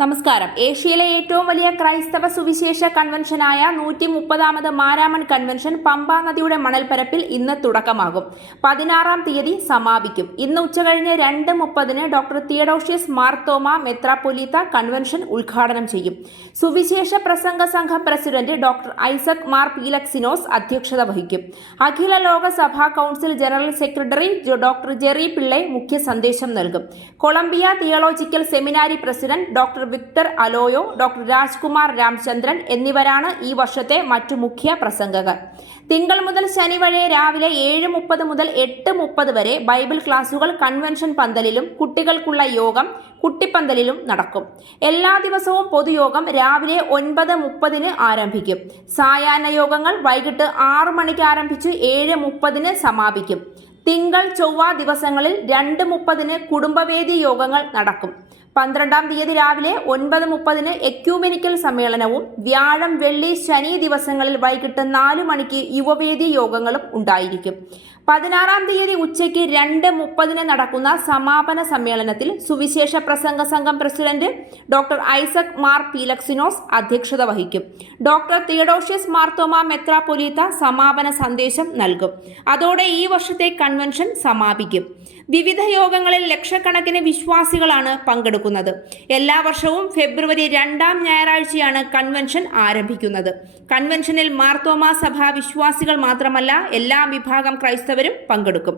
നമസ്കാരം. ഏഷ്യയിലെ ഏറ്റവും വലിയ ക്രൈസ്തവ സുവിശേഷ കൺവെൻഷനായ നൂറ്റി മുപ്പതാമത് മാരാമൺ കൺവെൻഷൻ പമ്പാ നദിയുടെ മണൽപ്പരപ്പിൽ ഇന്ന് തുടക്കമാകും. പതിനാറാം തീയതി സമാപിക്കും. ഇന്ന് ഉച്ചകഴിഞ്ഞ് രണ്ട് മുപ്പതിന് ഡോക്ടർ തിയഡോഷ്യസ് മാർത്തോമ മെത്രാപൊലീത്ത കൺവെൻഷൻ ഉദ്ഘാടനം ചെയ്യും. സുവിശേഷ പ്രസംഗ സംഘ president doctor Isaac Mar Philoxenos അധ്യക്ഷത വഹിക്കും. അഖില ലോകസഭാ council general secretary doctor Jerry Pillay മുഖ്യ സന്ദേശം നൽകും. Columbia theological seminary president doctor Victor Aloyo doctor Rajkumar Ramchandran എന്നിവരാണ് ഈ വർഷത്തെ മറ്റു മുഖ്യ പ്രസംഗകർ. തിങ്കൾ മുതൽ ശനി വരെ രാവിലെ ഏഴ് മുപ്പത് മുതൽ എട്ട് മുപ്പത് വരെ ബൈബിൾ ക്ലാസുകൾ കൺവെൻഷൻ പന്തലിലും കുട്ടികൾക്കുള്ള യോഗം കുട്ടിപ്പന്തലിലും നടക്കും. എല്ലാ ദിവസവും പൊതുയോഗം രാവിലെ ഒൻപത് മുപ്പതിന് ആരംഭിക്കും. സായാഹ്ന യോഗങ്ങൾ വൈകിട്ട് ആറ് മണിക്ക് ആരംഭിച്ച് ഏഴ് മുപ്പതിന് സമാപിക്കും. തിങ്കൾ ചൊവ്വ ദിവസങ്ങളിൽ രണ്ട് മുപ്പതിന് കുടുംബവേദി യോഗങ്ങൾ നടക്കും. പന്ത്രണ്ടാം തീയതി രാവിലെ ഒൻപത് മുപ്പതിന് എക്യൂമെനിക്കൽ സമ്മേളനവും വ്യാഴം വെള്ളി ശനി ദിവസങ്ങളിൽ വൈകിട്ട് നാല് മണിക്ക് യുവവേദി യോഗങ്ങളും ഉണ്ടായിരിക്കും. പതിനാറാം തീയതി ഉച്ചയ്ക്ക് രണ്ട് മുപ്പതിന് നടക്കുന്ന സമാപന സമ്മേളനത്തിൽ സുവിശേഷ പ്രസംഗ സംഘം president doctor Isaac Mar Philoxenos അധ്യക്ഷത വഹിക്കും. ഡോക്ടർ തിയഡോഷ്യസ് മാർത്തോമ മെത്രാപൊലീത്ത സമാപന സന്ദേശം നൽകും. അതോടെ ഈ വർഷത്തെ കൺവെൻഷൻ സമാപിക്കും. വിവിധ യോഗങ്ങളിൽ ലക്ഷക്കണക്കിന് വിശ്വാസികളാണ് പങ്കെടുക്കുന്നത്. എല്ലാ വർഷവും ഫെബ്രുവരി രണ്ടാം ഞായറാഴ്ചയാണ് കൺവെൻഷൻ ആരംഭിക്കുന്നത്. കൺവെൻഷനിൽ മാർത്തോമ സഭ വിശ്വാസികൾ മാത്രമല്ല എല്ലാ വിഭാഗം ക്രൈസ്തവരും പങ്കെടുക്കും